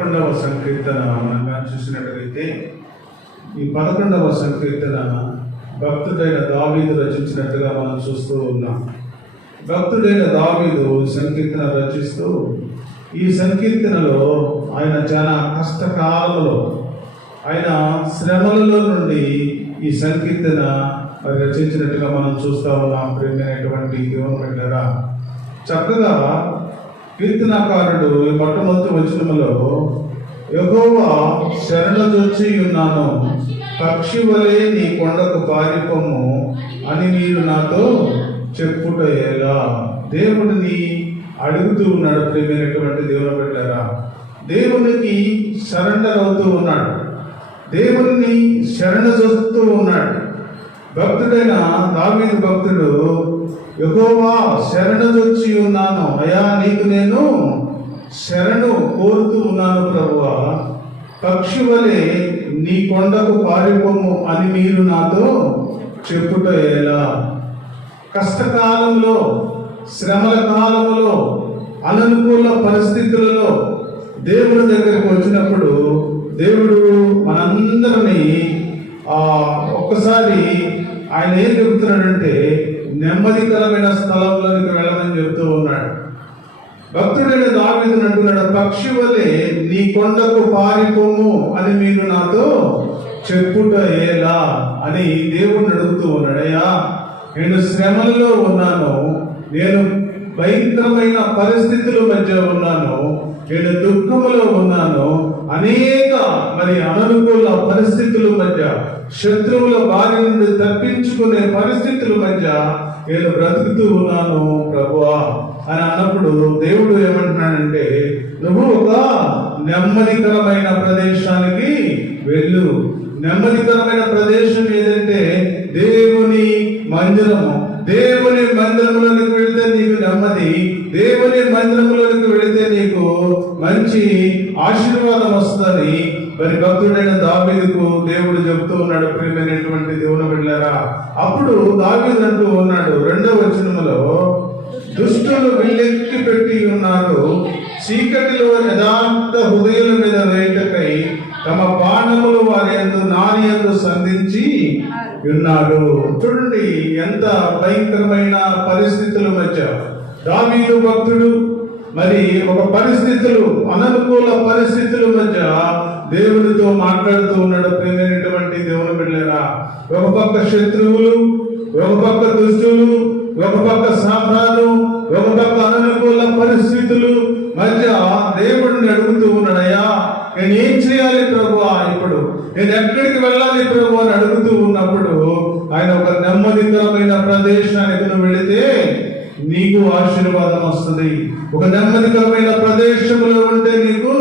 11వ సంకీర్తన మనం చూసినట్లయితే ఈ 11వ సంకీర్తన భక్తుడైన దావీదు రచించినట్టుగా మనం చూస్తూ ఉన్నాం. భక్తుడైన దావీదు సంకీర్తన రచిస్తూ ఈ సంకీర్తనలో ఆయన చాలా కష్టకాలంలో ఆయన శ్రమలలో నుండి ఈ సంకీర్తన రచించినట్టుగా మనం చూస్తూ ఉన్నాం. ప్రేమైనటువంటి దేవుని బిడ్డలారా, చక్కగా కీర్తనాకారుడు మొట్టమొదటి వచనములో యెహోవా శరణుజొచ్చి ఉన్నాను, పక్షి వలె నీ కొండకు పారిపోము అని మీరు నాతో చెప్పుట ఎలా. దేవుడిని అడుగుతూ ఉన్నాడు. ప్రేమైనటువంటి దేవుని బిడ్డలారా, దేవునికి సరెండర్ అవుతూ ఉన్నాడు, దేవుని శరణుజొస్తూ ఉన్నాడు. భక్తుడైన దావీదు భక్తుడు యెహోవా శరణుజొచ్చి ఉన్నాను, అయా నీకు నేను శరణు కోరుతూ ఉన్నాను ప్రభువా, పక్షి వలె నీ కొండకు పారిపోము అని మీరు నాతో చెప్పుట ఎలా. కష్టకాలంలో, శ్రమల కాలంలో, అననుకూల పరిస్థితులలో దేవుని దగ్గరికి వచ్చినప్పుడు దేవుడు మనందరినీ ఒక్కసారి ఆయన ఏం చెబుతున్నాడంటే నెమ్మదికరమైన స్థలంలోనికి వెళ్ళమని చెబుతూ ఉన్నాడు. భక్తుడైన దావీదు అంటున్నాడు, పక్షి వలె నీ కొండకు పారిపోము అని మీరు నాతో చెప్పుట ఎలా అని దేవుణ్ణి అడుగుతూ ఉన్నాడు. అయ్యా, నేను శ్రమల్లో ఉన్నాను, నేను భయంకరమైన పరిస్థితుల మధ్య ఉన్నాను, నేను దుఃఖములో ఉన్నాను, అనేక అననుకూల పరిస్థితుల మధ్య, శత్రువుల బారి నుండి తప్పించుకునే పరిస్థితుల మధ్య నేను బ్రతుకుతూ ఉన్నాను ప్రభువా అని అన్నప్పుడు దేవుడు ఏమంటున్నాడంటే, నువ్వు ఒక నెమ్మదికరమైన ప్రదేశానికి వెళ్ళు. నెమ్మదికరమైన ప్రదేశం ఏదంటే దేవుని మందిరము. దేవుని మందిరంలోనికి వెళితే నీకు నెమ్మది, దేవుని మందిరంలోనికి వెళితే నీకు మంచి ఆశీర్వాదం వస్తుంది. మరి భక్తుడైన దావీదుకు దేవుడు చెబుతూ ఉన్నాడు. ప్రియమైనటువంటి దేవుని బిడ్డలారా, అప్పుడు దావీదు అంటూ ఉన్నాడు 2వ వచనములో, దుష్టులు విల్లెక్కి పెట్టి ఉన్నారు, చీకటిలో యథార్థ హృదయుల మీద వేటకై తమ బాణములు వారి యందు నారి యందు సంధించి ఉన్నారు. చూడండి ఎంత భయంకరమైన పరిస్థితుల మధ్య దావీదు భక్తుడు ఒక పరిస్థితులు, అననుకూల పరిస్థితుల మధ్య దేవుడితో మాట్లాడుతూ ఉన్నాడు. ప్రియమైనటువంటి దేవుని బిడ్డలారా, ఒక పక్క శత్రువులు, ఒక పక్క దుష్టులు, ఒక పక్క సాతాను, ఒక పక్క అననుకూల పరిస్థితులు మధ్య దేవుడిని అడుగుతూ ఉన్నాడు. అయ్యా, నేను ఏం చేయాలి ప్రభువా, ఇప్పుడు నేను ఎక్కడికి వెళ్ళాలి ప్రభు అని అడుగుతూ ఉన్నప్పుడు ఆయన ఒక నెమ్మదికరమైన ప్రదేశానికి నువ్వు వెళితే నీకు ఆశీర్వాదం వస్తుంది. ఒక నెమ్మదికరమైన ప్రదేశంలో ఉంటే నీకు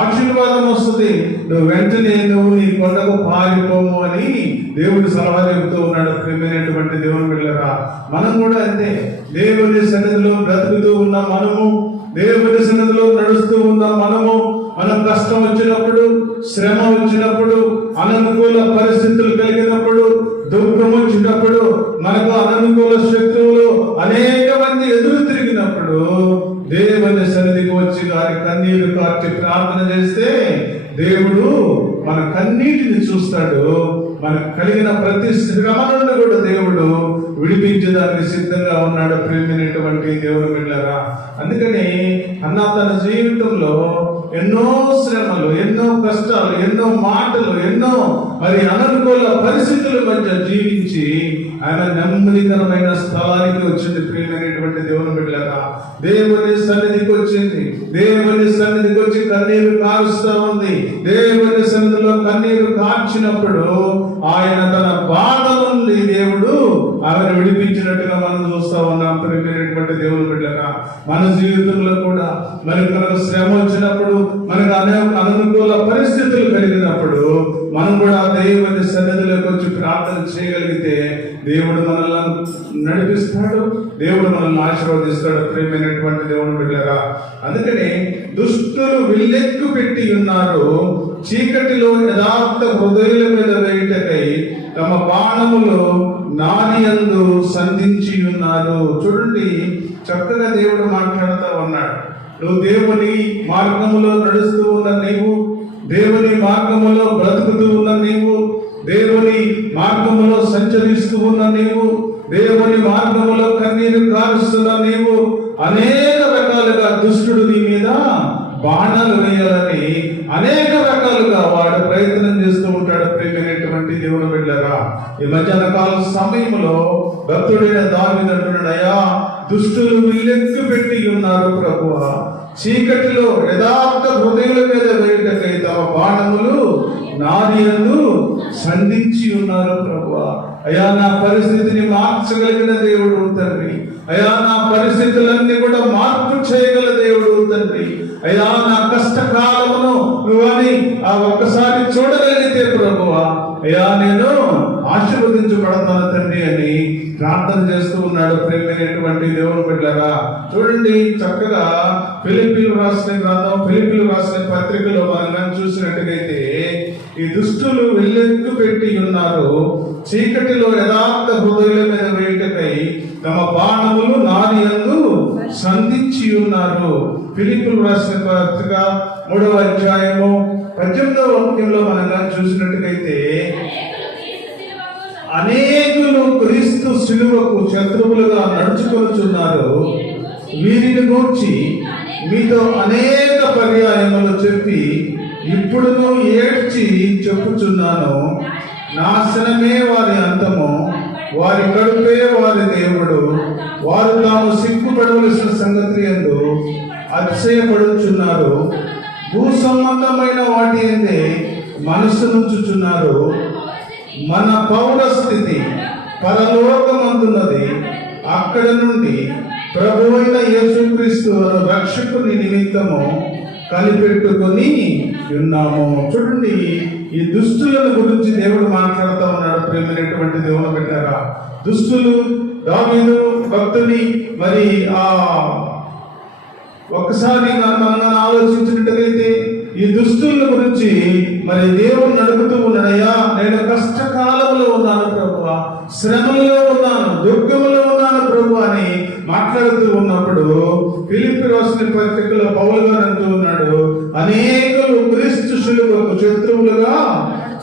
ఆశీర్వాదం వస్తుంది. నువ్వు వెంటనే నీ కొండకు పారిపోము అని దేవుడు సలహా చెబుతూ ఉన్నాడు. ప్రియమైనటువంటి దేవుని బిడ్డలారా, మనం కూడా అంతే. దేవుని సన్నిధిలో బ్రతుకుతూ ఉన్నాం మనము, దేవుని సన్నిధిలో నడుస్తూ ఉన్నాం మనము. మనం కష్టం వచ్చినప్పుడు, శ్రమ వచ్చినప్పుడు, అననుకూల పరిస్థితులు కలిగినప్పుడు, దుఃఖం వచ్చినప్పుడు, మనకు అననుకూల శత్రువులు అనేక మంది ఎదురు తిరిగినప్పుడు దేవుని సన్నిధికి వచ్చి వారి కన్నీరు కార్చి ప్రార్థన చేస్తే దేవుడు మన కన్నీటిని చూస్తాడు. మనకు కలిగిన ప్రతి శ్రమ నుండి కూడా దేవుడు విడిపించడానికి సిద్ధంగా ఉన్నాడు. ప్రేమైనటువంటి దేవుని బిడ్డలారా, అందుకని అన్న తన జీవితంలో ఎన్నో శ్రమలు, ఎన్నో కష్టాలు, ఎన్నో మాటలు, ఎన్నో అననుకూల పరిస్థితుల మధ్య జీవించి ఆయన నెమ్మదికరమైన స్థలానికి వచ్చింది. ప్రియమైనటువంటి దేవుని బిడ్డలారా, దేవుని సన్నిధికి వచ్చింది. దేవుని సన్నిధికి వచ్చి కన్నీరు కారుస్తూ ఉంది. దేవుని సన్నిధిలో కన్నీరు కార్చినప్పుడు ఆయన తన బాధ నుండి దేవుడు ఆయన విడిపించినట్టుగా మనం చూస్తూ ఉన్నాం. ప్రియమైనటువంటి దేవుని బిడ్డలారా, మన జీవితంలో కూడా మనకు శ్రమ వచ్చినప్పుడు, మనకు అననుకూల పరిస్థితులు కలిగినప్పుడు మనం కూడా దేవుని సన్నిధిలోకి వచ్చి ప్రార్థన చేయగలిగితే దేవుడు మనల్ని నడిపిస్తాడు, దేవుడు మనల్ని ఆశీర్వదిస్తాడు. ప్రియమైనటువంటి దేవుని బిడ్డలారా, అందుకని దుష్టులు విల్లెక్కు పెట్టి ఉన్నారు, చీకటిలో యథార్థ హృదయుల మీద వేయుటకై తమ బాణములు నారి యందు సంధించి ఉన్నారు. చూడండి, చక్కగా దేవుడు మాట్లాడుతూ ఉన్నాడు. నువ్వు దేవుని మార్గములో నడుస్తూ ఉన్న నీవు, దేవుని మార్గములో బ్రతుకుతూ ఉన్న నీవు, దేవుని మార్గములో సంచరిస్తూ ఉన్న నీవు, దేవుని మార్గములో కన్నీరు కారుస్తున్న నీవు, అనేక రకాలుగా దుష్టుడు నీ మీద బాణాలు వేయాలని అనేక రకాలుగా వాడు ప్రయత్నం చేస్తూ ఉంటాడు. ప్రియమైనటువంటి దేవుని బిడ్డలారా, ఈ మధ్యాహ్న కాల సమయంలో భక్తుడైన దావీదు అంటున్నాడు, అయ్యా దుష్టులు విల్లెక్కు పెట్టి ఉన్నారు ప్రభువా, చీకటిలో యథార్థ హృదయుల మీద వేయుటకై తమ బాణములు నారియందు సంధించి ఉన్నారు ప్రభువా. అయ్యా నా పరిస్థితిని మార్చగలిగిన దేవుడు తండ్రి, అయ్యా నా పరిస్థితులన్నీ కూడా మార్పు చేయగల దేవుడు తండ్రి, అయ్యా నా కష్టకాలమును నువ్వని ఆ ఒక్కసారి చూడగలిగితే ప్రభువా, అయ్యా నేను ఆశీర్వదించబడతాను తండ్రి అని ప్రార్థన చేస్తూ ఉన్నాడు. ప్రేమైనటువంటి దేవుని బిడ్డలారా, చూడండి చక్కగా ఫిలిప్పీలు రాసిన గ్రంథం, ఫిలిప్పీలు రాసిన పత్రికలో మనం చూసినట్టుగైతే ఈ దుష్టులు వెల్లెక్కు పెట్టి ఉన్నారు, చీకటిలో యథార్థ హృదయుల మీద వేయుటకై తమ బాణములు నారియందు సంధించి ఉన్నారు. ఫిలిప్పీలు రాసిన పత్రిక 3వ అధ్యాయము 18వ వాక్యంలో మనం చూసినట్టుగైతే అనేకులు క్రీస్తు శిలువకు శత్రువులుగా నడుచుకొనుచున్నారు, వీరిని గూర్చి మీతో అనేక పర్యాయములు చెప్పి ఇప్పుడును ఏడ్చి చెప్పుచున్నాను, నాశనమే వారి అంతము, వారి కడుపే వారి దేవుడు, వారు తాము సిగ్గుపడవలసిన సంగతి యందు అతిశయపడుచున్నారు, భూ సంబంధమైన వాటి యందే మనసు నుంచుచున్నారు, మన పౌరస్థితి పరలోకమందున్నది, అక్కడ నుండి ప్రభువైన యేసుక్రీస్తు రక్షకుని నిమిత్తము కనిపెట్టుకొని ఉన్నాము. చూడండి, ఈ దుష్టులను గురించి దేవుడు మాట్లాడుతూ ఉన్నాడు. ప్రేమైనటువంటి దేవుని బిడ్డలారా, దుష్టులు దావీదు భక్తుని మరి ఒక్కసారి మనం ఆలోచించినట్టుగైతే ఈ దుష్టుల గురించి మరి దేవుడు నడుపుతూ ఉన్నాడయ్యా, నేను కష్టకాలంలో ఉన్నాను ప్రభువా, శ్రమలో ఉన్నాను, దుఃఖంలో ఉన్నాను ప్రభు అని మాట్లాడుతూ ఉన్నప్పుడు ఫిలిప్పీ రాసిన పత్రికలో పౌలు గారు అంటూ ఉన్నాడు, అనేకులు క్రీస్తు శిలువకు శత్రువులుగా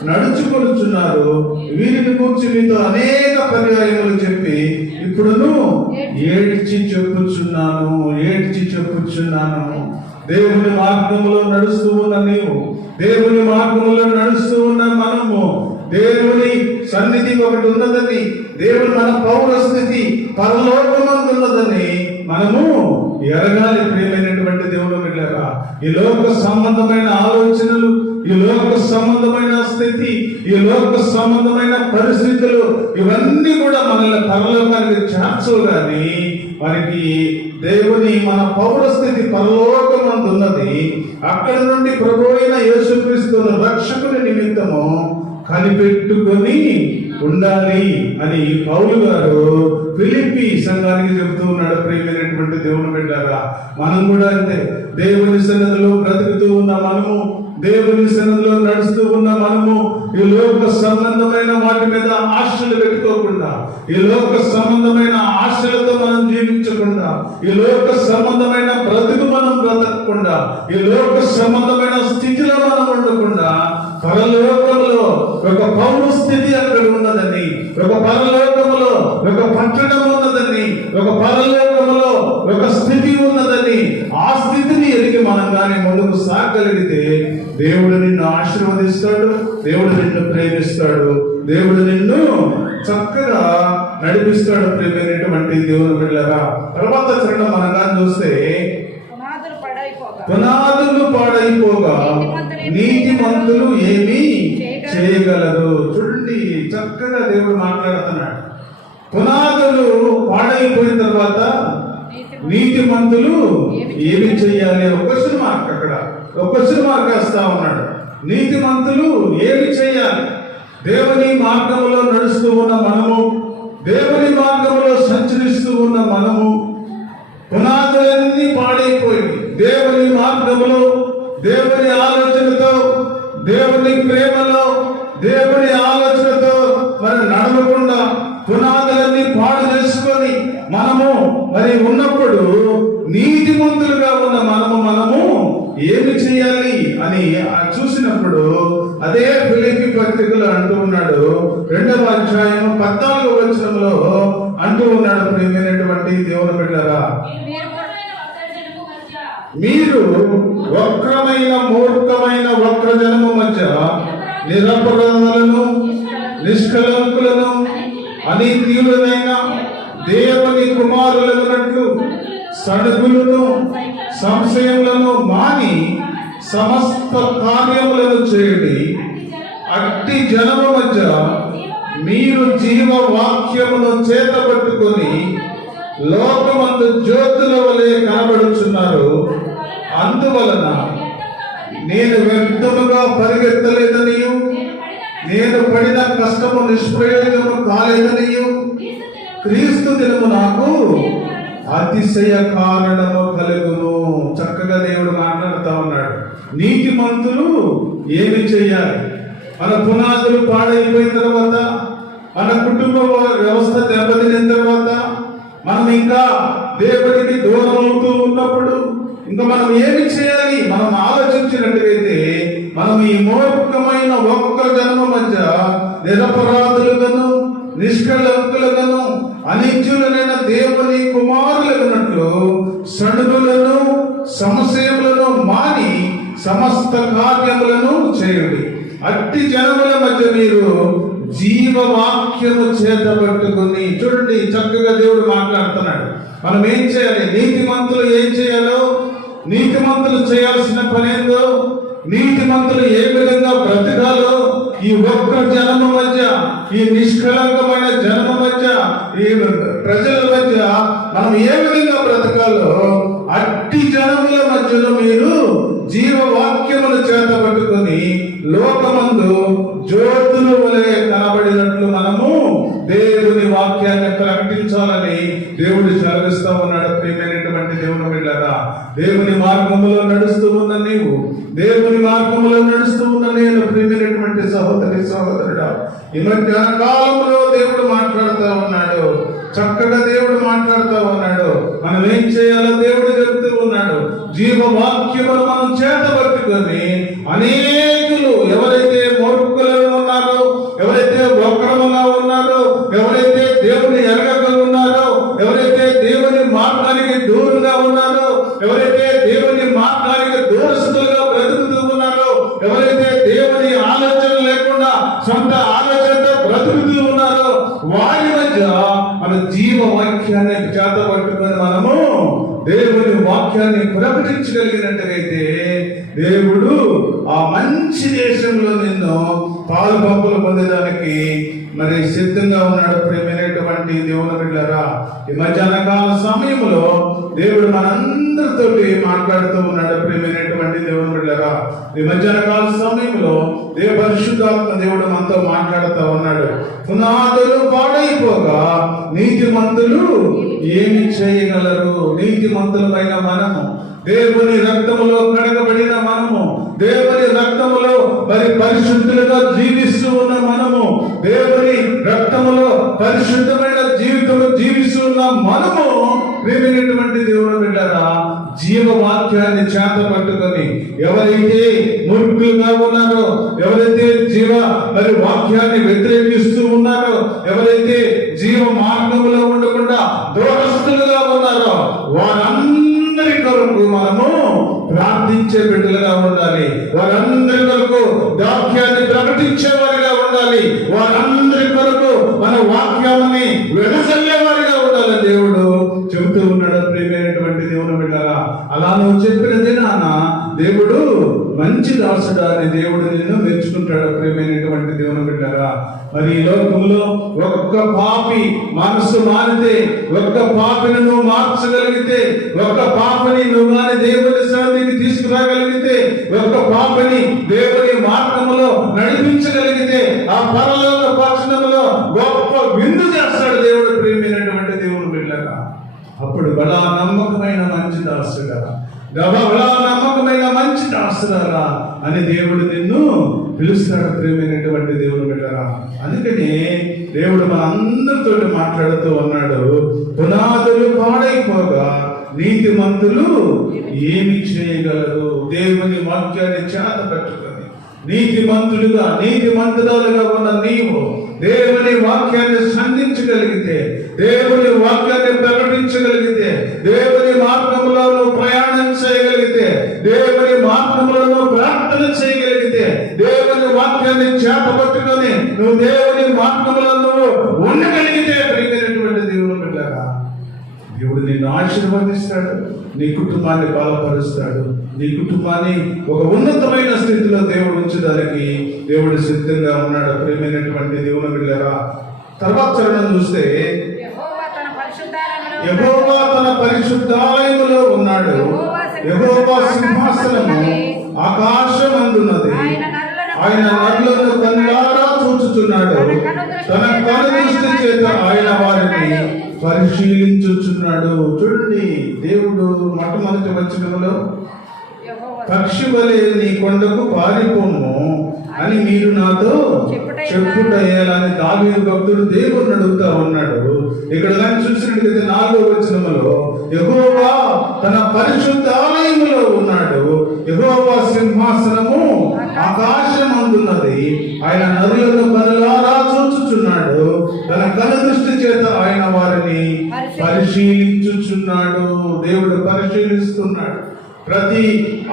నడుచుకొనుచున్నారు, వీరిని గురించి మీతో అనేక పర్యాయములు చెప్పి ఇప్పుడును ఏడ్చి చెప్పుచున్నాను. దేవుని మార్గంలో నడుస్తూ ఉన్న నీవు, దేవుని మార్గంలో నడుస్తూ ఉన్న మనము, దేవుని సన్నిధి ఒకటి ఉన్నదని, దేవుని మన పౌరస్థితి పరలోకమందున్నదని మనము ఎరగాలి. ప్రియమైనటువంటి దేవుని బిడ్డలారా, ఈ లోక సంబంధమైన ఆలోచనలు, ఈ లోక సంబంధమైన స్థితి, ఈ లోక సంబంధమైన పరిస్థితులు ఇవన్నీ కూడా మనల్ని పరలోకానికి చేర్చవు కానీ మనకి దేవుని మన పౌరస్థితి పరలోకమందున్నది, అక్కడ నుండి ప్రభువైన యేసుక్రీస్తును రక్షకుని నిమిత్తము కనిపెట్టుకొని ఉండాలి అని పౌలు గారు ఫిలిప్పీ సంఘానికి చెబుతూ ఉన్నాడు. ప్రియమైనటువంటి దేవుని బిడ్డలారా, మనం కూడా అంతే. దేవుని సన్నిధిలో బ్రతుకుతూ ఉన్న మనము, దేవుని సన్నిధిలో నడుస్తూ ఉన్న మనము ఈ లోక సంబంధమైన వాటి మీద ఆశలు పెట్టుకోకుండా, ఈ లోక సంబంధమైన ఆశలతో మనం జీవించకుండా, ఈ లోక సంబంధమైన బ్రతుకు మనం బ్రతకకుండా, ఈ లోక సంబంధమైన స్థితిలో మనం ఉండకుండా పరలోకంలో ఒక పౌర స్థితి అక్కడ ఉన్నదని, ఒక పరలోకములో ఒక పట్టణం ఉన్నదని, ఒక పరలోకములో ఒక స్థితి ఉన్నదని, ఆ స్థితిని ఎరిగి మనం కానీ ముందుకు సాగలిగితే దేవుడు నిన్ను ఆశీర్వదిస్తాడు, దేవుడు నిన్ను ప్రేమిస్తాడు, దేవుడు నిన్ను చక్కగా నడిపిస్తాడు. ప్రేమైనటువంటి దేవుని బిడ్డలారా, తర్వాత చరణం మనం చూస్తే పునాదులు పాడైపోగా నీతిమంతులు ఏమి చేయగలరు. చూడండి, చక్కగా దేవుడు మాట్లాడుతున్నాడు. పునాదులు పాడైపోయిన తర్వాత నీతిమంతులు ఏమి చెయ్యాలి? ఒక క్వశ్చన్ మార్క్, అక్కడ ఒక క్వశ్చన్ మార్క్ వేస్తా ఉన్నాడు. నీతిమంతులు ఏమి చెయ్యాలి? దేవుని మార్గంలో నడుస్తూ ఉన్న మనము, దేవుని మార్గంలో సంచరిస్తూ ఉన్న మనము, పునాదులన్నీ పాడైపోయింది. దేవుని మార్గములో, దేవుని ఆలోచనతో, దేవుని ప్రేమలో, దేవుని ఆలోచనతో మరి నడవకుండా పునాదులన్నీ పాడు చేసుకొని మనము మరి ఉన్నప్పుడు నీతిమంతులుగా ఉన్న మనము అని చూసినప్పుడు అదే ఫిలిప్పీ పత్రికలో అంటూ ఉన్నాడు, 2వ అధ్యాయం 14వ వచనంలో అంటూ ఉన్నాడు, ప్రియమైనటువంటి దేవుని బిడ్డలారా, మీరు వక్రమైన మూర్ఖమైన వక్రజనము మధ్య నిరపరాధులను నిష్కలంకులను అనిత్యులనైన దేవుని కుమారులనున్నట్లు సడుగులను సంశయములను మాని సమస్త కార్యములను చేయండి. అట్టి జనము మధ్య మీరు జీవ వాక్యమును చేతపట్టుకొని లోకమందు జ్యోతుల వలె కనబడుచున్నారు. అందువలన నేను వ్యర్థముగా పరిగెత్తలేదనియు నేను పడిన కష్టము నిష్ప్రయోజనము కాలేదనియు క్రీస్తు దినము నాకు అతిశయ కారణము కలుగును. చక్కగా దేవుడు మాట్లాడుతూ ఉన్నాడు. నీతిమంతులు ఏమి చేయాలి? మన పునాదులు పాడైపోయిన తర్వాత, మన కుటుంబ వ్యవస్థ దెబ్బతిన తర్వాత, మనం ఇంకా దేవుడికి దూరం అవుతూ ఉన్నప్పుడు ఇంకా మనం ఏమి చేయాలి? మనం ఆలోచించినట్లయితే మనం ఈ మూర్ఖమైన ఒక్క జన్మ మధ్య నిరపరాధులుగాను నిష్కళంకులుగాను అనిత్యులైన దేవుని కుమారులగునట్లు సడుగులను సంశయములను మాని సమస్త కార్యములను చేయుడి. అట్టి జనముల మధ్య మీరు జీవవాక్యము చేతబట్టుకుని. చూడండి, చక్కగా దేవుడు మాట్లాడుతున్నాడు. మనం ఏం చేయాలి? నీతిమంతులు ఏం చేయాలో, నీతిమంతులు చేయాల్సిన పనేందో, నీతిమంతులు ఏ విధంగా బ్రతకాలో, ఈ ఒక్క జనము మధ్య, ఈ నిష్కలంకమైన జనము మధ్య, ఈ ప్రజల మధ్య మనం ఏ విధంగా బ్రతకాలో అట్టి జనముల మధ్యలో మీరు జీవవాక్యములు చేతబట్టుకొని లోకమందు జ్యోతుల వలె కనబడినట్లు మనము దేవుని వాక్యాన్ని ప్రకటించాలని దేవుడు సెలవిస్తా ఉన్నాడు. ప్రియమైనటువంటి దేవుని బిడ్డలారా, దేవుని మార్గములో నడుస్తూ ఉన్న నీవు, దేవుని మార్గములో నడుస్తూ ఉన్న నేను, ప్రియమైనటువంటి సహోదరి సహోదరుడా, ఈ మధ్యాహ్న కాలంలో దేవుడు మాట్లాడుతూ ఉన్నాడు. చక్కగా దేవుడు మాట్లాడుతూ ఉన్నాడు. మనం ఏం చేయాలో దేవుడు చెప్తూ ఉన్నాడు. జీవవాక్యములు మనం చేతబట్టుకొని అనేకులు ఎవరైతే మూర్ఖులుగా ఉన్నారో, ఎవరైతే వక్రముగా ఉన్నారో, ఎవరైతే దేవుని ఎరగక ఉన్నారో, ఎవరైతే దేవుని మార్గానికి దూరంగా ఉన్నారో, ఎవరైతే దేవుని మార్గానికి దూరస్తులుగా బ్రతుకుతూ ఉన్నారో, ఎవరైతే దేవుని ఆలోచన లేకుండా సొంత ఆలోచనతో బ్రతుకుతూ ఉన్నారో, వారి మధ్య మన జీవవాక్యాన్ని చేతబట్టుకొని మనము దేవుని వాక్యాన్ని ప్రకటించగలిగినట్లయితే దేవుడు ఆ మంచి దేశంలో నిన్ను పాలు పంపులు పొందడానికి మరి సిద్ధంగా ఉన్నాడు. ప్రియమైనటువంటి దేవుని బిడ్డలారా, ఈ మధ్యాహ్న కాల సమయంలో దేవుడు మనందరితోటి మాట్లాడుతూ ఉన్నాడు. ప్రియమైనటువంటి దేవుని బిడ్డలారా, ఈ మధ్యాహ్న కాల సమయంలో పరిశుద్ధాత్మ దేవుడు మనతో మాట్లాడుతూ ఉన్నాడు. పునాదులు పాడైపోగా నీతిమంతులు ఏమి చేయగలరు? నీతిమంతులమైన మనము, దేవుని రక్తములో కడగబడిన మనము, దేవుని రక్తములో మరి పరిశుద్ధులుగా జీవిస్తూ ఉన్న మనము, దేవుని రక్తములో పరిశుద్ధమైన జీవితము జీవిస్తూ ఉన్న మనము, ప్రియమైనటువంటి దేవుని బిడ్డలారా, జీవవాక్యాన్ని చేత పట్టుకొని ఎవరైతే మూర్ఖులుగా ఉన్నారో, ఎవరైతే మరి వాక్యాన్ని వ్యతిరేకిస్తూ ఉన్నారో, ఎవరైతే జీవ మార్గంలో ఉండకుండా దూరస్తులుగా ఉన్నారో, వారందరి కొరకు మనము ప్రార్థించే బిడ్డలుగా ఉండాలి. వారందరి కొరకు వాక్యాన్ని ప్రకటించే వారిగా ఉండాలి. వారందరి కొరకు మన వాక్యాన్ని వెదజల్లే వారిగా ఉండాలి. దేవుడు చెబుతూ ఉన్నాడు. ప్రియమైనటువంటి దేవుని బిడ్డలారా, అలా నువ్వు చెప్పిన దినాన దేవుడు మంచి దాసుడు అని దేవుడు నిన్ను మెచ్చుకుంటాడు. ప్రియమైనటువంటి దేవుని బిడ్డలారా, మరి ఈ లోకంలో ఒక్క పాపి మనసు మారితే, ఒక్క పాపిని నువ్వు మార్చగలిగితే, ఒక్క పాపని నువ్వు కానీ దేవుని సన్నిధికి తీసుకురాగలిగితే, ఒక్క పాపని దేవుని మార్గములో నడిపించగలిగితే, ఆ పరలోక పక్షణంలో గొప్ప విందు చేస్తాడు దేవుడు. ప్రియమైనటువంటి దేవుని బిడ్డలారా, అప్పుడు బలా నమ్మకమైన మంచి దాసుడా, బలా నమ్మకమైన మంచి దాసురాలా అని దేవుడు నిన్ను పిలుస్తాడు. ప్రియమైనటువంటి దేవుని బిడ్డలారా, అందుకని దేవుడు మన అందరితో మాట్లాడుతూ ఉన్నాడు. పునాదులు పాడైపోగా నీతిమంతులు ఏమి చేయగలరు? దేవుని వాక్యాన్ని చేత పెట్టుకొని నీతిమంతురాలుగా ఉన్న నీవు దేవుని వాక్యాన్ని సంధించగలిగితే, దేవుని వాక్యాన్ని ప్రకటించగలిగితే, దేవుని మార్గంలో ప్రయాణం చేయగలిగితే, దేవుని మార్గంలో ప్రార్థన చేయగలిగితే, దేవుని వాక్యాన్ని చేపట్టుకొని నువ్వు దేవుని మార్గంలో ఉండగలిగితే, ప్రియమైనటువంటి దేవుని బిడ్డలారా, దేవుడు నిన్ను ఆశీర్వదిస్తాడు, నీ కుటుంబాన్ని బలపరుస్తాడు, నీ కుటుంబాన్ని ఒక ఉన్నతమైన స్థితిలో దేవుడు ఉంచడానికి దేవుడు సిద్ధంగా ఉన్నాడు. ప్రియమైనటువంటి దేవుని బిడ్డలారా, తర్వాత చరణం చూస్తే యెహోవా తన పరిశుద్ధాలయములో ఉన్నాడు, యెహోవా సింహాసనము ఆకాశమందున్నది, ఆయన నరులను కన్నులారా చూచుచున్నాడు, తన కనుదృష్టి చేత ఆయన వారిని పరిశీలించుచున్నాడు. చూడండి, దేవుడు మొట్టమొదటి వచనంలో పక్షి వలె నీ కొండకు పారిపోము అని మీరు నాతో చెప్పుటయ్యాలని దావీదు భక్తుడు దేవుడిని అడుగుతా ఉన్నాడు. ఇక్కడ కానీ చూసినట్లయితే 4వ వచనములో యెహోవా తన పరిశుద్ధ ఆలయములో ఉన్నాడు, యెహోవా సింహాసనము ఆకాశమందున్నది, ఆయన నరులను కనులారా చూచుచున్నాడు, తన కనుదృష్టి చేత ఆయన వారిని పరిశీలించుచున్నాడు. దేవుడు పరిశీలిస్తున్నాడు. ప్రతి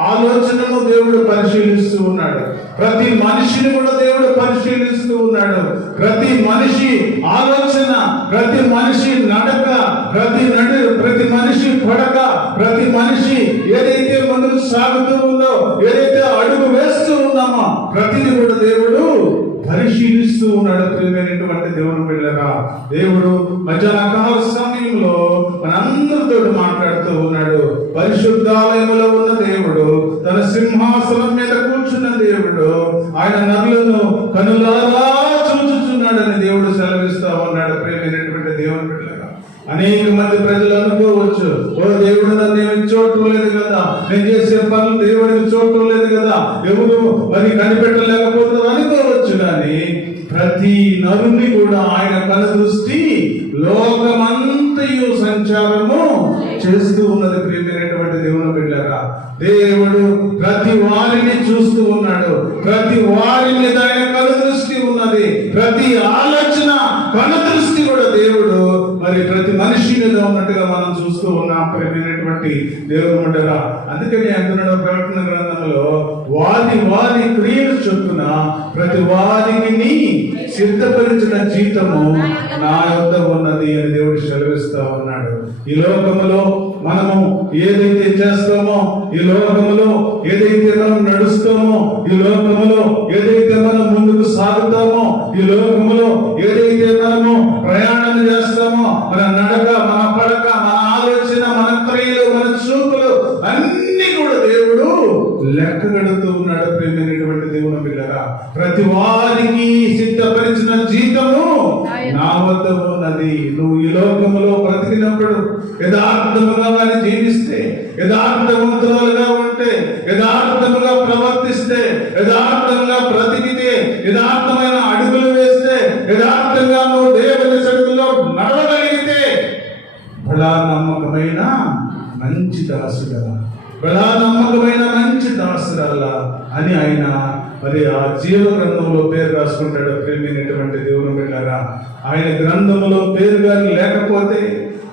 ఆలోచనను దేవుడు పరిశీలిస్తూ ఉన్నాడు. ప్రతి మనిషిని కూడా దేవుడు పరిశీలిస్తూ ఉన్నాడు. ప్రతి మనిషి ఆలోచన, ప్రతి మనిషి నడక, ప్రతి మనిషి పడక, ప్రతి మనిషి ఏదైతే ముందుకు సాగుతూ ఉందో, ఏదైతే అడుగు వేస్తూ ఉన్నామో, ప్రతిది కూడా దేవుడు పరిశీలిస్తూ ఉన్నాడు. ప్రియమైనటువంటి దేవుని బిడ్డలారా, దేవుడు మధ్యాహ్నకాల సమయంలో మనందరితో మాట్లాడుతూ ఉన్నాడు. పరిశుద్ధాలయములో ఉన్న దేవుడు, తన సింహాసనం మీద కూర్చున్న దేవుడు, ఆయన నరులను కనులారా చూచుచున్నాడని దేవుడు సెలవిస్తా ఉన్నాడు. ప్రియమైనటువంటి దేవుని బిడ్డలారా, అనేక మంది ప్రజలు అనుకోవచ్చు, ఓ దేవుడు నన్ను ఏమి చూడటం లేదు కదా, నేను చేసే పనులు దేవుడిని చూడటం లేదు కదా, ఎవరు మరి కనిపెట్టలేకపోతున్నారు అనుకోవచ్చు. కానీ ప్రతి నరుని కూడా ఆయన కనుదృష్టి లోకమంతయు సంచారము చేస్తూ ఉన్నది. ప్రియమైనటువంటి దేవుని బిడ్డలారా, దేవుడు ప్రతి వారిని చూస్తూ ఉన్నాడు. ప్రతి వారి మీద ఆయన కనుదృష్టి ఉన్నది. ప్రతి ఆలోచన కనుదృష్టి కూడా దేవుడు మరి ప్రతి మనిషి మీద ఉన్నట్టుగా మనం చూస్తూ ఉన్నాం. ప్రియమైనటువంటి దేవుని బిడ్డలారా, అందుకని అంటున్నాడు ప్రకటన గ్రంథంలో, వారి క్రియలు చొప్పున ప్రతి వారికి సిద్ధపరిచిన జీతము నా యొద్ద ఉన్నది అని దేవుడు సెలవిస్తా ఉన్నాడు. ఈ లోకములో మనము ఏదైతే చేస్తామో, ఈ లోకములో ఏదైతే మనం నడుస్తామో, ఈ లోకములో ఏదైతే మనం ముందుకు సాగుతామో, ఈ లోకములో ఏదైతే మనము ప్రయాణం చేస్తామో, మన నడక, మన పడక, మన ఆలోచన, మన క్రియలు, మన చూపులు అన్ని కూడా దేవుడు లెక్క కడుతూ ఉన్నాడు. ప్రియమైనటువంటి దేవుని బిడ్డలారా, ప్రతి వారికి సిద్ధపరిచిన జీతము నా వద్ద ఉన్నది. నువ్వు ఈ లోకములో బ్రతికినప్పుడు యథార్థముగా వారిని జీవిస్తే, యథార్థవంతులుగా ఉంటే, యథార్థముగా ప్రవర్తిస్తే, యథార్థంగా బ్రతికితే, యథార్థమైన అడుగులు వేస్తే, యథార్థంగా నువ్వు దేవుని శక్తిలో నడవగలిగితే, బలా నమ్మకమైన మంచి దాసుడా, బలా నమ్మకమైన మంచి దాసురాలా అని ఆయన మరి ఆ జీవ గ్రంథంలో పేరు రాసుకుంటాడు. ప్రేమైనటువంటి దేవుని బిడ్డలారా, ఆయన గ్రంథములో పేరు గాని లేకపోతే,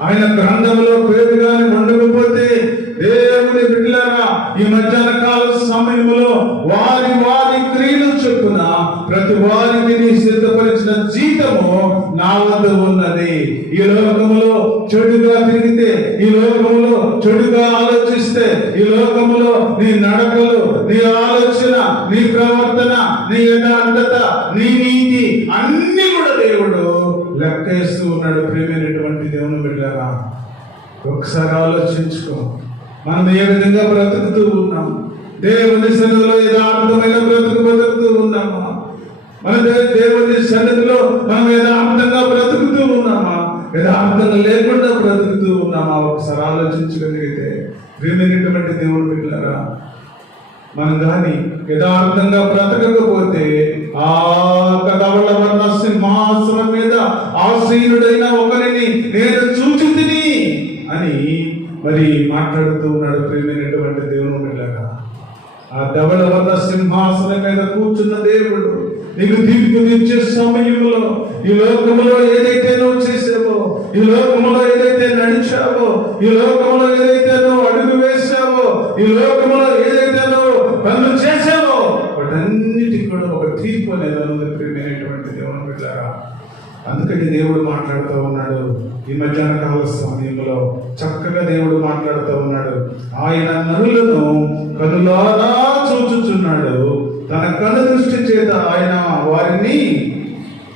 ఆయన గ్రంథంలో పేరు గాని ఉండకపోతే, దేవుని బిడ్డలారా, ఈ మధ్యాహ్న కాల సమయంలో వారి క్రియలు చొప్పున ప్రతి వారికి నీ సిద్ధపరిచిన జీతము నా వద్ద ఉన్నది. ఈ లోకములో చెడుగా తిరిగితే, ఈ లోకములో చెడుగా ఆలోచిస్తే, ఈ లోకములో నీ నడకలు, నీ ఆలోచన, నీ ప్రవర్తన, నీ యథార్థత, నీ నీతి అన్ని కూడా దేవుడు లెక్కేస్తూ ఉన్నాడు. ప్రియమైనటువంటి దేవుని బిడ్డలారా, ఒకసారి ఆలోచించుకో, మనం ఏ విధంగా బ్రతుకుతూ ఉన్నాం? దేవుని సన్నిధిలో యథార్థమైన బ్రతుకుతూ ఉన్నామా? మన దేవుని సన్నిధిలో మనం యథార్థంగా బ్రతుకుతూ ఉన్నామా? యథార్థంగా లేకుండా బ్రతుకుతూ ఉన్నామా? ఒకసారి ఆలోచించగలిగితే, ప్రియమైనటువంటి దేవుని బిడ్డలారా, మనం కానీ యథార్థంగా బ్రతకకపోతే ఆ కదవల వర్ణ సింహాసనం మీద ఆసీనుడైన ఒకరిని నేను చూచితిని అని మరి మాట్లాడుతూ ఉన్నాడు. ప్రియమైనటువంటి దేవుని బిడ్డలారా, ఆ ధవళ వర్ణ సింహాసనం మీద కూర్చున్న దేవుడు నీకు తీర్పు తీర్చే సమయంలో ఈ లోకములో ఏదైతే నువ్వు చేసావో, ఈ లోకములో ఏదైతే నడిచావో, ఈ లోకములో ఏదైతే నువ్వు అడుగు వేసావో, ఈ లోకములో ఏదైతే నువ్వు పనులు చేసావో వాటన్నిటికి కూడా ఒక తీర్పు అనేది ఉంది. ప్రియమైనటువంటి దేవుని బిడ్డలారా, అందుకని దేవుడు మాట్లాడుతూ ఉన్నాడు. ఈ మధ్యాహ్న కాల సమయంలో చక్కగా దేవుడు మాట్లాడుతూ ఉన్నాడు. ఆయన నరులను కనులారా చూచుచున్నాడు. తన కను దృష్టి చేత ఆయన వారిని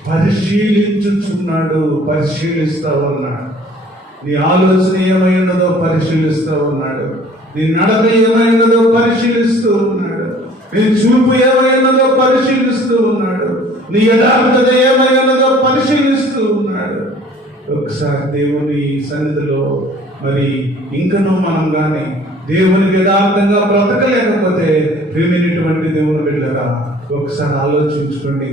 పరిశీలించుచున్నాడు. పరిశీలిస్తూ ఉన్నాడు. నీ ఆలోచన ఏమై ఉన్నదో పరిశీలిస్తూ ఉన్నాడు. నీ నడక ఏమై ఉన్నదో పరిశీలిస్తూ ఉన్నాడు. నీ చూపు ఏమై ఉన్నదో పరిశీలిస్తూ ఉన్నాడు. నీ యథార్థత ఏమై ఉన్నదో పరిశీలిస్తూ ఉన్నాడు. ఒకసారి దేవుని సన్నిధిలో మరి ఇంకనూ మనం కానీ దేవునికి యథార్థంగా బ్రతకలేకపోతే ప్రేమైనటువంటి దేవుని బిడ్డలారా, ఒకసారి ఆలోచించుకోండి.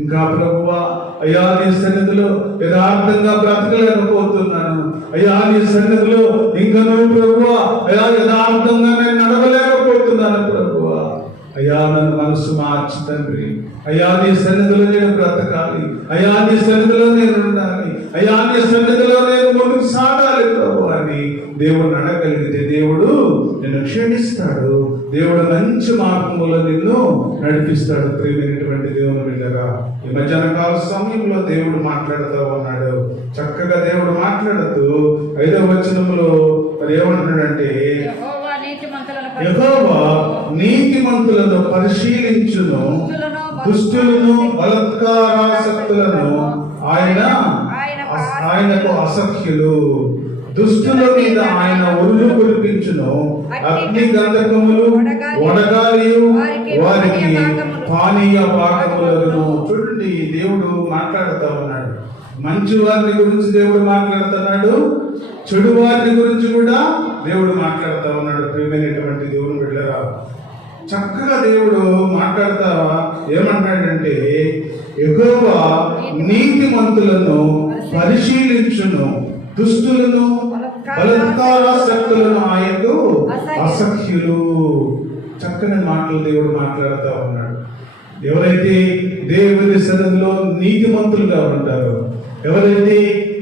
ఇంకా ప్రభువా, అయ్యా నీ సన్నిధిలో యథార్థంగా బ్రతకలేకపోతున్నాను. అయ్యా నీ సన్నిధిలో ఇంకనూ ప్రభువా, అయ్యా యథార్థంగా నేను నడవలేకపోతున్నాను ప్రభువా. అయ్యా నన్ను మనసు మార్చి తండ్రి. అయ్యా నీ సన్నిధిలో నేను బ్రతకాలి. అయ్యా నీ సన్నిధిలో నేను ఉండాలి. అయ్యా నీ సన్నిధిలో నేను ముందుకు సాగాలి ప్రభు అని దేవుడు అడగలిగితే దేవుడు నిన్ను క్షమిస్తాడు. దేవుడు మంచి మార్గంలో నిన్ను నడిపిస్తాడు. ప్రియమైనటువంటి దేవుని బిడ్డగా ఈ మధ్యాహ్న కాల సమయంలో దేవుడు మాట్లాడుతూ ఉన్నాడు. చక్కగా దేవుడు మాట్లాడుతూ 5వ వచనంలో మరి ఏమంటున్నాడంటే, యెహోవా నీతిమంతులను పరిశీలించును, దుష్టులను బలాత్కారాసక్తులను ఆయనకు అసఖ్యులు. దుష్టుల మీద ఆయన ఉరులు కురిపించును, అగ్ని గంధకములు వడగాలి వారికి పానీయ భాగములను. చూడండి, దేవుడు మాట్లాడుతూ ఉన్నాడు. మంచి వారిని గురించి దేవుడు మాట్లాడుతున్నాడు, చెడు వారిని గురించి కూడా దేవుడు మాట్లాడుతూ ఉన్నాడు. ప్రియమైనటువంటి దేవుని బిడ్డలారా, చక్కగా దేవుడు మాట్లాడుతా ఏమంటాడంటే, యెహోవా నీతిమంతులను పరిశీలించును, దుష్టులను బలాత్కారాసక్తులను ఆయనకు అసఖ్యులు. చక్కని మాటలు దేవుడు మాట్లాడుతూ ఉన్నాడు. ఎవరైతే దేవుని సన్నిధిలో నీతిమంతులుగా ఉంటారో, ఎవరైతే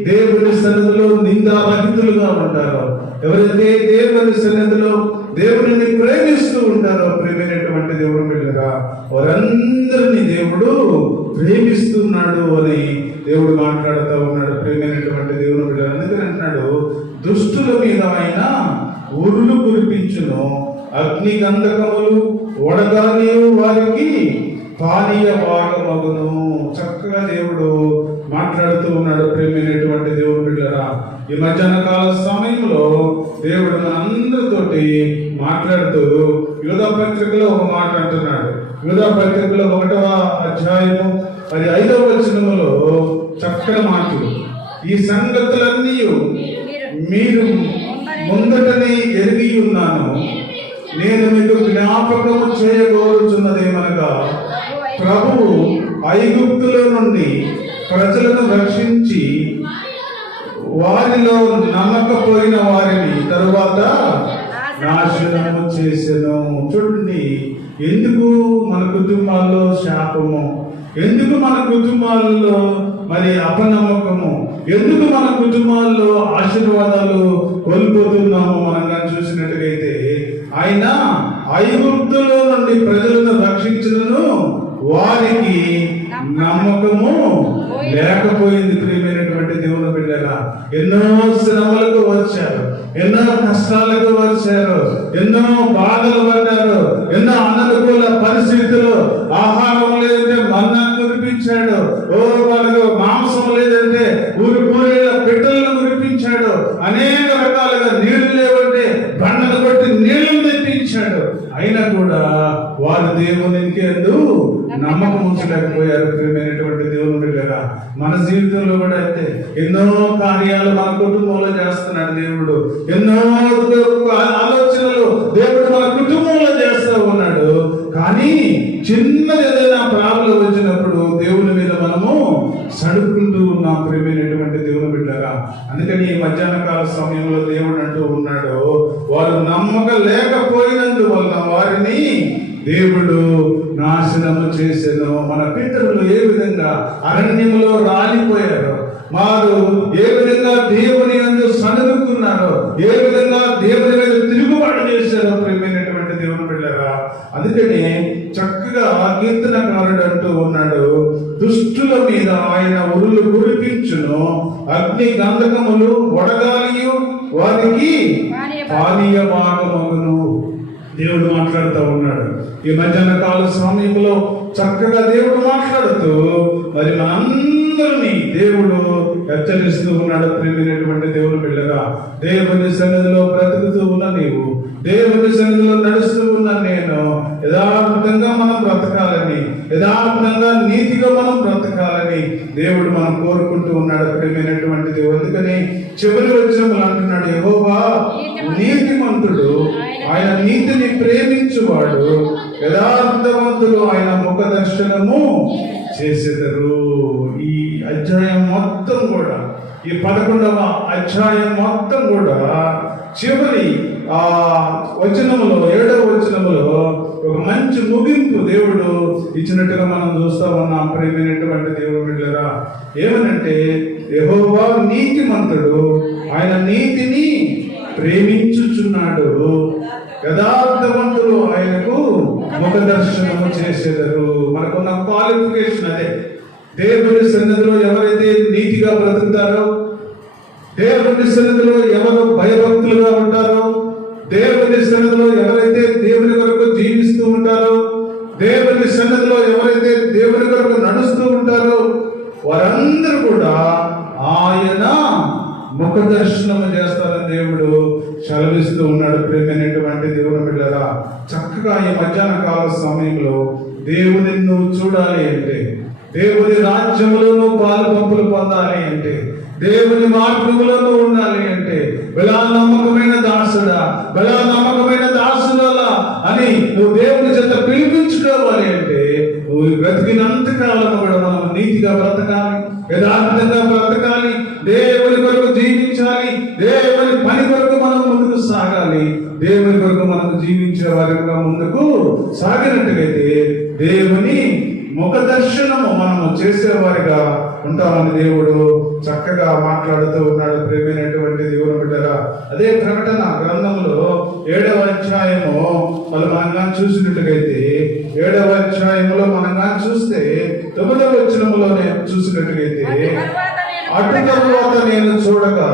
దేవుని సన్నిధిలో నిందారహితులుగా ఉంటారో, ఎవరైతే దేవుని సన్నిధిలో దేవుడిని ప్రేమిస్తూ ఉంటారో, ప్రేమైనటువంటి దేవుడు బిడ్డగా వారందరినీ దేవుడు ప్రేమిస్తున్నాడు అని దేవుడు మాట్లాడుతూ ఉన్నాడు. ప్రేమైనటువంటి దేవుడు బిడ్డ అందుకని అంటున్నాడు, దుష్టుల మీద ఆయన ఉరులు కురిపించును, అగ్ని గంధకములు వడగాలి వారికి పానీయ భాగమగును. చక్కగా దేవుడు మాట్లాడుతూ ఉన్నాడు. ప్రేమైనటువంటి దేవుడు బిడ్డరా, ఈ మధ్యాహ్న కాల సమయంలో దేవుడు మనందరితోటి మాట్లాడుతూ యూదా పత్రికలో ఒక మాట అంటున్నాడు. యూదా పత్రికలో 1వ అధ్యాయము 5వ వచనములో చక్కని మాటలు, ఈ సంగతులన్నీ మీరు ముందటనే ఎరిగి ఉన్నాను, నేను మీకు జ్ఞాపకము చేయగోరుచున్నదేమనగా, ప్రభువు ఐగుప్తులో నుండి ప్రజలను రక్షించి వారిలో నమ్మకపోయిన వారిని తరువాత నాశనము చేసెను. చూడండి, ఎందుకు మన కుటుంబాల్లో శాపము, ఎందుకు మన కుటుంబాల్లో మరి అపనమ్మకము, ఎందుకు మన కుటుంబాల్లో ఆశీర్వాదాలు కోల్పోతున్నాము మనం కానీ చూసినట్టుగైతే, ఆయన ఐగుప్తులో నుండి ప్రజలను రక్షించను వారికి నమ్మకము లేకపోయింది. ప్రియమైనటువంటి దేవుని బిడ్డలా, ఎన్నో శ్రమలకు వచ్చారు, ఎన్నో కష్టాలకు వచ్చారు, ఎన్నో బాధలు పడ్డారు, ఎన్నో అననుకూల పరిస్థితులు, ఆహారం లేదంటే మన్నా కురిపించాడు, వాళ్ళకు మాంసం లేదంటే ఊరి కూరేళ్ళ పెట్టెలను కురిపించాడు, అనేక రకాలుగా నీళ్లు లేవంటే బండలు కొట్టి నీళ్లు తెప్పించాడు. అయినా కూడా వారు దేవునికి ఎందు నమ్మకం ఉంచలేకపోయారు. ప్రియమైనటువంటి దేవుని బిడ్డగా మన జీవితంలో కూడా అయితే ఎన్నో కార్యాలు మన కుటుంబంలో చేస్తున్నాడు దేవుడు, ఎన్నో ఆలోచనలు దేవుడు మన కుటుంబంలో చేస్తూ ఉన్నాడు. కానీ చిన్నది ఏదైనా ప్రాబ్లం వచ్చినప్పుడు దేవుని మీద మనము సడుక్కుంటూ ఉన్నాం ప్రేమైనటువంటి దేవుని బిడ్డగా. అందుకని ఈ మధ్యాహ్న కాల సమయంలో దేవుడు అంటూ ఉన్నాడు, వారు నమ్మక లేకపోయినందువలన వారిని దేవుడు నాశనము చేసెను. మన పితరులు ఏ విధంగా అరణ్యములో రాలిపోయారో, వారు ఏ విధంగా దేవుని యందు సనుగుకున్నారో, ఏ విధంగా దేవుని మీద తిరుగుబాటు చేశారో ప్రేమైనటువంటి దేవుని బిడ్డరా. అందుకని చక్కగా కీర్తనకారుడు అంటూ ఉన్నాడు, దుష్టుల మీద ఆయన ఉరులు కురిపించును, అగ్ని గంధకములు వడగాలియు వారికి పానీయ భాగమగును. దేవుడు మాట్లాడుతూ ఉన్నాడు. ఈ మధ్యాహ్న కాల సమయంలో చక్కగా దేవుడు మాట్లాడుతూ మరి మనందరినీ దేవుడు హెచ్చరిస్తూ ఉన్నాడు. ప్రేమైనటువంటి దేవుని బిడ్డగా, దేవుని సన్నిధిలో బ్రతుకుతూ ఉన్న నీవు, దేవుని సన్నిధిలో నడుస్తూ ఉన్న నేను యథార్థంగా మనం బ్రతకాలని, యథార్థంగా నీతిగా మనం బ్రతకాలని దేవుడు మనం కోరుకుంటూ ఉన్నాడు. ప్రేమైనటువంటి దేవుడు అందుకని చివరి వచనములు అంటున్నాడు, యెహోవా నీతిమంతుడు, ఆయన నీతిని ప్రేమించువాడు, యథార్థవంతులు ఆయన ముఖ దర్శనము చేసేదరు. ఈ అధ్యాయం మొత్తం కూడా, ఈ 11వ అధ్యాయం మొత్తం కూడా చివరి వచనములో 7వ వచనములో ఒక మంచి ముగింపు దేవుడు ఇచ్చినట్టుగా మనం చూస్తా ఉన్నాం. ప్రేమైనటువంటి దేవుని బిడ్డలారా, ఏమనంటే యెహోవా నీతిమంతుడు, ఆయన నీతిని ప్రేమించుచున్నాడు, యథార్థవంతులు ఆయనకు ముఖ దర్శనము చేసేదరు. మనకున్న క్వాలిఫికేషన్ అదే. దేవుని సన్నిధిలో ఎవరైతే నీతిగా బ్రతుకుతారో, దేవుని సన్నిధిలో ఎవరు భయభక్తులుగా ఉంటారో, దేవుని సన్నిధిలో ఎవరైతే దేవుని కొరకు జీవిస్తూ ఉంటారో, దేవుని సన్నిధిలో ఎవరైతే దేవుని కొరకు నడుస్తూ ఉంటారో, వారందరూ కూడా ఆయన ముఖ దర్శనము చేస్తారని దేవుడు సెలవిస్తూ ఉన్నాడు. ప్రేమైనటువంటి దేవుని బిడ్డలారా, చక్కగా ఈ మధ్యాహ్న కాల సమయంలో దేవుని నువ్వు చూడాలి అంటే, దేవుని రాజ్యములో నువ్వు పాలు పంపులు పొందాలి అంటే, దేవుని మార్గములో నువ్వు ఉండాలి అంటే, బలా నమ్మకమైన దాసుడా, బలా నమ్మకమైన దాసులా అని నువ్వు దేవుని చేత పిలిపించుకోవాలి అంటే, నువ్వు బ్రతికినంత కాలం కూడా మనం నీతిగా బ్రతకాలి, యథార్థంగా బ్రతకాలి, దేవుని కొరకు జీవించాలి, దేవుని పని కొరకు మనం ముందుకు సాగాలి. దేవుని కొరకు మనం జీవించే వారిగా ముందుకు సాగినట్టుగైతే దేవుని ముఖ దర్శనము మనము చేసేవారిగా ఉంటామని దేవుడు చక్కగా మాట్లాడుతూ ఉన్నాడు. ప్రేమైనటువంటి దేవుని బిడ్డరా, అదే ప్రకటన గ్రంథంలో 7వ అధ్యాయము మనం చూసినట్టుగైతే, 7వ అధ్యాయములో మనం చూస్తే 9వ వచనములోనే చూసినట్టుగైతే, అటు తరువాత నేను చూడగా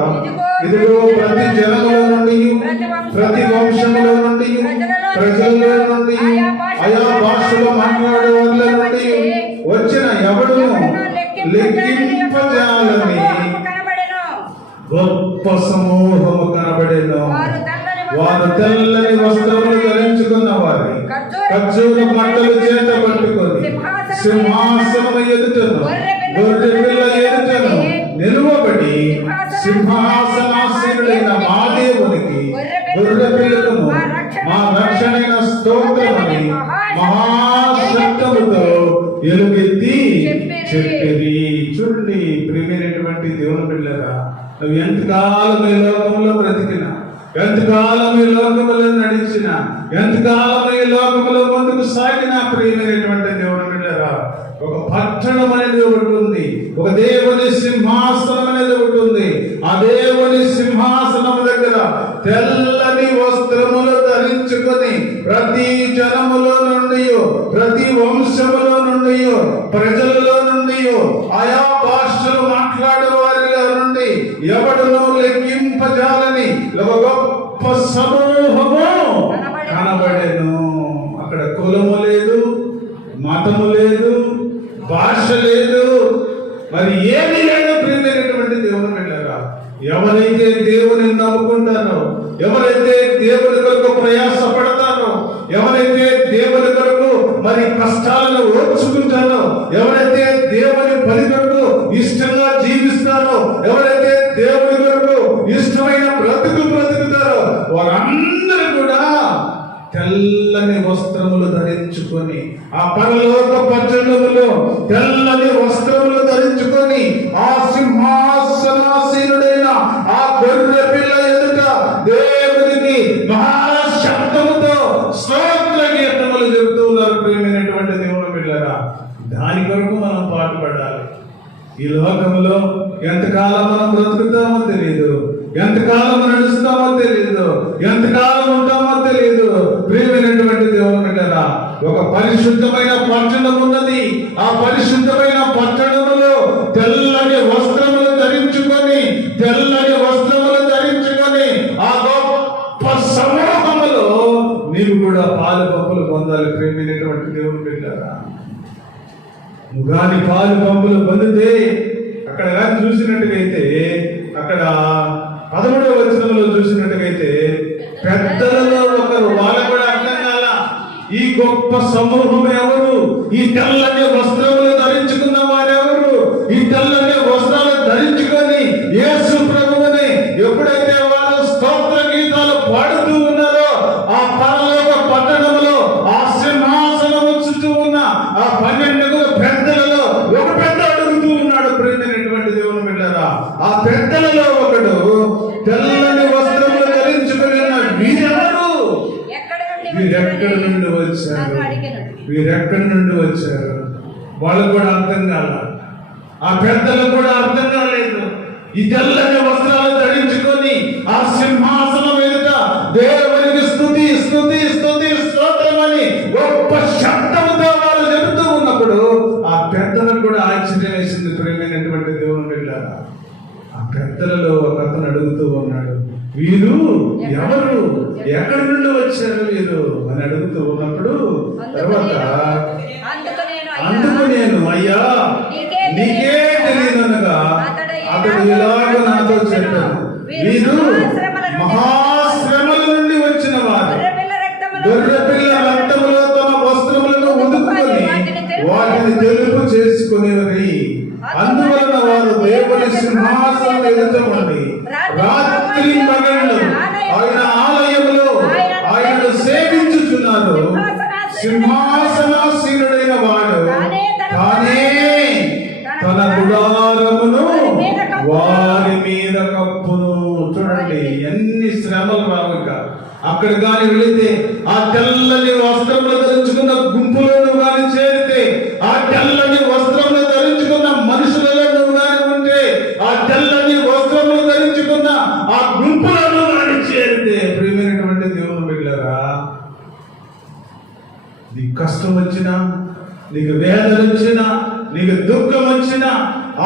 ఇదిగో ప్రతి జనముల నుండి, ప్రతి వంశముల నుండి, ప్రజల్లో నుండి, ఆయా భాషలో మాట్లాడే వాళ్ళ నుండి వచ్చిన ఎవడును లెక్కింపజాలని గొప్ప సమూహము కనబడేను. వారు తెల్లని వస్త్రములు ధరించుకున్న వారి ఖర్జూర పంటలు చేత పట్టుకొని సింహాసనము ఎదుటను, గొర్రె పిల్ల ఎదుటను నిలువబడి, సింహాసనాసీనుడైన మా దేవునికి గొర్రె పిల్లకు మా రక్షణైన స్తోత్రమని మహాశబ్దముతో ఎలుగెత్తి చెప్పిరి. చూడండి ప్రియమైనటువంటి దేవుని బిడ్డలారా, నువ్వు ఎంతకాలం ఈ లోకంలో బ్రతికినా, ఎంతకాలం ఈ లోకములో నడిచిన, ఎంతకాలం ఈ లోకములో ముందుకు సాగిన ప్రియమైనటువంటి దేవుని బిడ్డలారా, ఒక పట్టణం అనేది ఒకటి ఉంది, ఒక దేవుని సింహాసనం అనేది ఒకటి ఉంది. ఆ దేవుని సింహాసనం దగ్గర తెల్లని వస్త్రములు ధరించుకొని ప్రతి జనములో నుండి, ప్రతి వంశములో నుండి, ప్రజలలో నుండి, ఆయా భాషలు మాట్లాడే వారిలో నుండి ఎవడునో లెక్కింపజాలని ఒక గొప్ప సమూహము కనబడెను. అక్కడ కులము లేదు, మతము లేదు, భాష లేదు, మరి ఏమీ లేదు. ప్రియమైనటువంటి దేవుని బిడ్డలారా, ఎవరైతే దేవుని నమ్ముకుంటారో, ఎవరైతే దేవుని కొరకు ప్రయాస పడతారో, ఎవరైతే దేవుని కొరకు మరి కష్టాలను ఓర్చుకుంటారో, ఎవరైతే దేవుని పని కొరకు ఇష్టంగా జీవిస్తారో, ఎవరైతే దేవుని కొరకు ఇష్టమైన బ్రతుకుతారో, వారందరూ కూడా తెల్ల తెల్లని వస్త్రములు ధరించుకొని, ఆ పరలోక పట్టణములో తెల్లని వస్త్రములు ధరించుకొని, ఆ సింహాసనాసీనుడైన ఆ గొర్రె పిల్ల ఎదుట దేవునికి మహాశబ్దముతో స్తోత్ర గీతములు చెబుతూ ఉన్నారు. ప్రియమైనటువంటి దేవుని బిడ్డలారా, దాని కొరకు మనం పాటుపడాలి. ఈ లోకంలో ఎంతకాలం మనం బ్రతుకుతామో తెలియదు, ఎంతకాలం నడుస్తామో తెలియదు, ఎంతకాలం ఉంటామో తెలియదు. ప్రియమైనటువంటి దేవుని బిడ్డలారా, ఒక పరిశుద్ధమైన పట్టణం ఉన్నది. ఆ పరిశుద్ధమైన పట్టణములో తెల్లని వస్త్రములు ధరించుకొని, తెల్లని వస్త్రములు ధరించుకొని ఆ గొప్ప సమూహములో నీవు కూడా పాలు పంపులు పొందాలి. ప్రియమైనటువంటి దేవుని బిడ్డలారా, ముగాని పాలు పంపులు పొందితే అక్కడ చూసినట్టుగైతే, అక్కడ 13వ వచనంలో చూసినట్టుగైతే, పెద్దలలో ఒకరు, వాళ్ళకు కూడా అర్థం కాల ఈ గొప్ప సమూహం ఎవరు, ఈ తెల్లని వస్త్రములు ధరించుకున్న వారెవరు, ఈ తెల్లని వస్త్రాలు ధరించుకొని యేసు ప్రభువుని ఎప్పుడైతే వారు స్తోత్ర గీతాలు పాడుతూ ఉన్నారో, ఆ పరలోక పట్టణంలో ఆ సింహాసనము చుట్టూ ఉన్న ఆ 12 పెద్దలలో ఒక పెద్ద అడుగుతూ ఉన్నాడు. ప్రియమైనటువంటి దేవుని బిడ్డలారా, ఆ పెద్దలలో ఒకడు తెల్లని వస్త్రములు ధరించుకుని ఉన్న వీరెవరు, వీరెక్కడి నుండి వచ్చారు, వీరెక్కడి నుండి వచ్చారు? వాళ్ళకు కూడా అర్థం కాల, ఆ పెద్దలకు కూడా అర్థం కాలేదు. ఈ తెల్లని వస్త్రాలు ధరించుకొని ఆ సింహాసనం ఎదుట దేవునికి స్తుతి స్తుతి స్తుతి స్తోత్రమని గొప్ప శబ్దముతో వాళ్ళు చెబుతూ ఉన్నప్పుడు ఆ పెద్దలకు కూడా ఆశ్చర్యం వేసింది. ప్రియమైనటువంటి దేవుని బిడ్డలారా, ఆ పెద్దలలో ఒక అతను అడుగుతూ ఉన్నాడు, వీరు ఎవరు, ఎక్కడి నుండి వచ్చారు వీరు అని అడుగుతూ ఉన్నప్పుడు, తర్వాత అందుకు నేను అయ్యా నీకే తెలియదనగా అతడు ఇలాగ నాతో చెప్పాను, వీరు మహాశ్రమల నుండి వచ్చిన వారు, గొర్రెపిల్ల రక్తములో తమ వస్త్రములను ఉదుకుని వాటిని తెలుపు చేసుకునేవారి, అందువలన వారు దేవుని సింహాసనం ఎదుట ఉండి రాత్రి పగళ్ళు ఆయన ఆలయములో ఆయనను సేవించుచున్నారు. సింహాసనాసీనుడైన వాడు తానే తన గుడారమును వారి మీద కప్పును. చూడండి ఎన్ని శ్రమలు రావుక. అక్కడ కానీ వెళితే ఆ తెల్లని వస్త్రములు ధరించుకున్న గుంపులో నువ్వు కానీ చేరితే, ఆ తెల్లని వస్త్రములు ధరించుకున్న మనుషులలో నువ్వు కానీ ఉంటే, ఆ తెల్లని వస్త్రములు ధరించుకున్న ఆ గుంపులో నువ్వు కానీ చేరితే, ప్రియమైనటువంటి దేవుని బిడ్డలారా, నీకు కష్టం వచ్చినా, నీకు వేదన వచ్చినా, నీకు దుఃఖం వచ్చినా,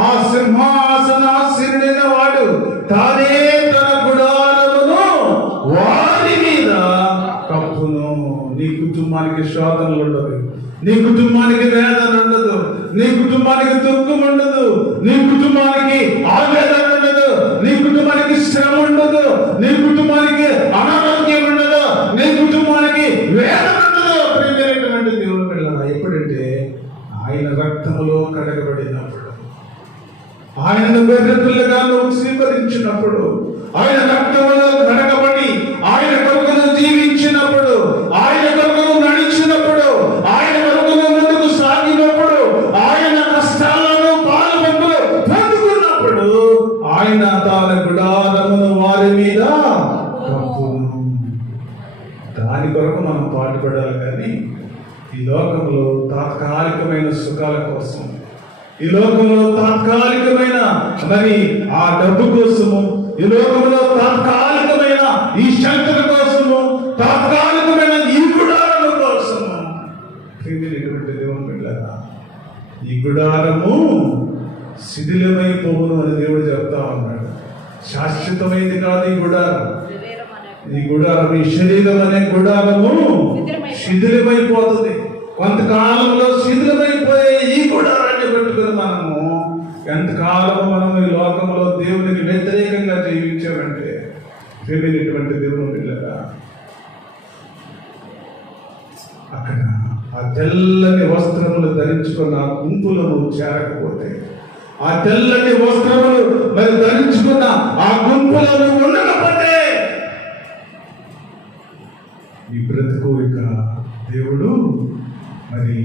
ఆ సింహాసనాసీనుడైన వాడు తానే తన గుడారమును వారి మీద కప్పును. నీ కుటుంబానికి శోధనలు ఉండదు, నీ కుటుంబానికి వేదన ఉండదు, నీ కుటుంబానికి దుఃఖం ఉండదు, నీ కుటుంబానికి ఆవేదన ఉండదు, నీ కుటుంబానికి శ్రమ ఉండదు, నీ కుటుంబానికి అనారోగ్యం ఉండదు, నీ కుటుంబానికి వేదన ఉండదు. ప్రియమైనటువంటి దేవుని బిడ్డలారా, ఎప్పుడంటే ఆయన రక్తములో కడగబడినప్పుడు, ఆయనను గొర్రెపిల్లగా నువ్వు స్వీకరించినప్పుడు, ఆయన రక్తములో కడగబడి ఆయన కొరకు జీవించినప్పుడు, ఆయన కొరకు నడిచినప్పుడు, ఆయన కొరకు ముందుకు సాగినప్పుడు, ఆయన కష్టాలను పాలు పంపులు పొందుకున్నప్పుడు ఆయన తన గుడారమును వారి మీద కప్పును. దాని కొరకు మనం పాటుపడాలి. కానీ ఈ లోకంలో తాత్కాలికమైన సుఖాల కోసం, ఈ లోకంలో తాత్కాలికమైన మరి ఆ డబ్బు కోసము, ఈ లోకంలో తాత్కాలికమైన ఈ శక్తుల కోసము, తాత్కాలికమైన ఈ గుడారము కోసము, ప్రియమైనటువంటి దేవుని బిడ్డలారా, ఈ గుడారము శిథిలమైపోవును అని దేవుడు చెప్తా ఉన్నాడు. శాశ్వతమైంది కాదు ఈ గుడారం. ఈ గుడారం, ఈ శరీరం అనే గుడారము శిథిలమైపోతుంది. కొంతకాలంలో శిథిలమైపోయే ఈ గుడారాన్ని పెట్టుకుని మనము ఎంతకాలము మనం ఈ లోకంలో దేవునికి వ్యతిరేకంగా జీవించామంటే, ప్రియమైనటువంటి దేవుని బిడ్డలారా, అక్కడ ఆ తెల్లని వస్త్రములు ధరించుకున్న గుంపులను చేరకపోతే, ఆ తెల్లని వస్త్రములు మరి ధరించుకున్న ఆ గుంపులను ఉండకపోతే ఈ బ్రతుకు ఇక దేవుడు మరి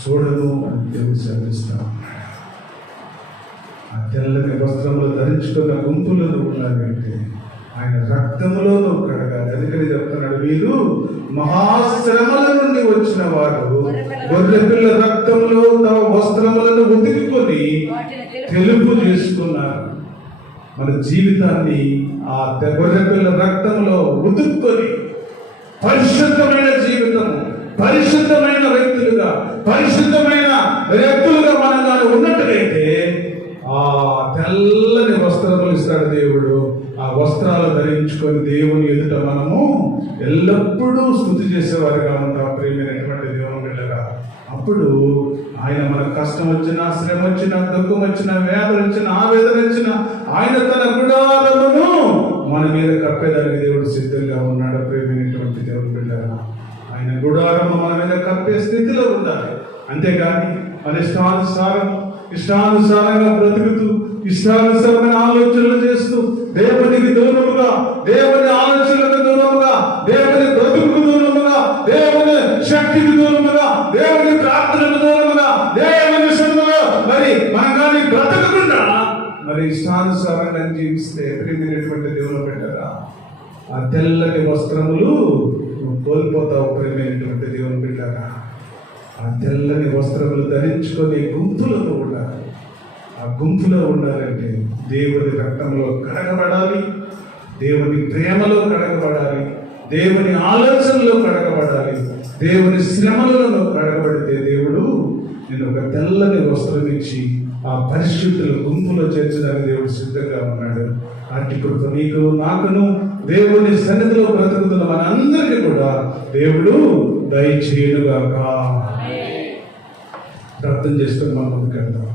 చూడను అని దేవుడు సెలవిస్తాం. ఆ తెల్లని వస్త్రములు ధరించుకున్న గుంపులను ఉన్నారంటే ఆయన రక్తములో నువ్వు కడగాలి. అందుకని చెప్తున్నాడు, వీరు మహాశ్రమల నుండి వచ్చిన వారు గొర్రెపిల్ల రక్తంలో తమ వస్త్రములను ఉతికికొని తెలుపు చేసుకున్నారు. మన జీవితాన్ని ఆ గొర్రెపిల్ల రక్తంలో ఉతుక్కొని పరిశుద్ధమైన జీవితము, పరిశుద్ధమైన వ్యక్తులుగా, పరిశుద్ధమైన వ్యక్తులుగా మనం కానీ ఉన్నట్టుగైతే ఆ తెల్లని వస్త్రములు ఇస్తాడు దేవుడు. ఆ వస్త్రాలు ధరించుకొని దేవుని ఎదుట మనము ఎల్లప్పుడూ స్తుతి చేసేవారుగా ఉంటాం. ప్రియమైనటువంటి దేవుని బిడ్డగా, అప్పుడు ఆయన మనకు కష్టం వచ్చినా, శ్రమ వచ్చినా, దుఃఖం వచ్చినా, వేదన వచ్చినా, ఆవేదన వచ్చినా ఆయన తన గుడారమును మన మీద కప్పేదానికి దేవుడు సిద్ధంగా ఉన్నాడు. ప్రియమైనటువంటి దేవుని బిడ్డగా, ఆయన గుడారము మన మీద కప్పే స్థితిలో ఉండాలి. అంతేగాని మన ఇష్టానుసారంగా బ్రతుకుతూ ఇష్టానుసారమైన ఆలోచనలు చేస్తూ దేవునికి దూరముగా, దేవుని ఆలోచనలకు దూరముగా, దేవుని బ్రతుకుకు దూరముగా, దేవుని శక్తికి దూరముగా, దేవుని ప్రార్థనకు దూరముగా, దేవుని సన్నిధిలో మరి మనం కానీ బ్రతకకుండా మరి ఇష్టానుసారంగా జీవిస్తే ప్రియమైనటువంటి దేవుని బిడ్డగా ఆ తెల్లని వస్త్రములు కోల్పోతావు. ప్రియమైనటువంటి దేవుని బిడ్డగా, ఆ తెల్లని వస్త్రములు ధరించుకొని గుంపులలో ఉండాలి. ఆ గుంపులో ఉండాలంటే దేవుని రక్తంలో కడగబడాలి, దేవుని ప్రేమలో కడగబడాలి, దేవుని ఆలోచనలో కడగబడాలి, దేవుని శ్రమలలో కడగబడితే దేవుడు నేను ఒక తెల్లని వస్త్రం ఇచ్చి ఆ పరిశుద్ధుల గుంపులో చేర్చడానికి దేవుడు సిద్ధంగా ఉన్నాడు. అట్టి కృప నీకు నాకును దేవుని సన్నిధిలో బ్రతుకుతున్న మనందరికీ కూడా దేవుడు దయచేయునుగాక. ప్రార్థన చేసుకుని మనం ముందుకెళ్దాం.